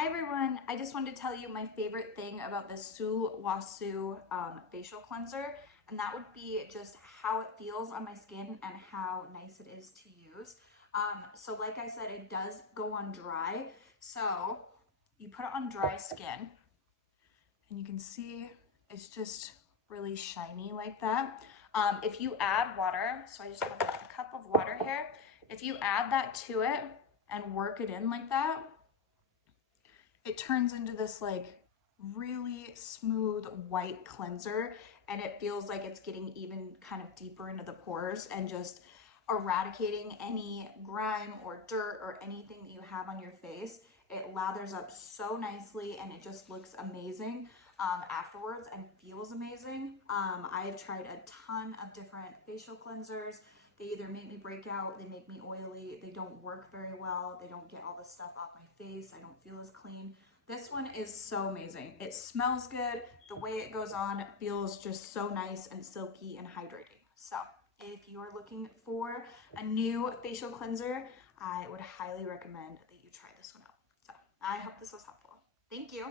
Hi everyone, I just wanted to tell you my favorite thing about the Sulwhasoo facial cleanser, and that would be just how it feels on my skin and how nice it is to use. So like I said, it does go on dry, so you put it on dry skin and you can see it's just really shiny like that. If you add water, so I just have a cup of water here, if you add that to it and work it in like that, it turns into this like really smooth white cleanser, and it feels like it's getting even kind of deeper into the pores and just eradicating any grime or dirt or anything that you have on your face. It lathers up so nicely and it just looks amazing afterwards and feels amazing. I've tried a ton of different facial cleansers. They either make me break out, they make me oily, they don't work very well, they don't get all the stuff off my face, I don't feel as clean. This one is so amazing. It smells good, the way it goes on feels just so nice and silky and hydrating. So if you are looking for a new facial cleanser, I would highly recommend that you try this one out. So I hope this was helpful. Thank you.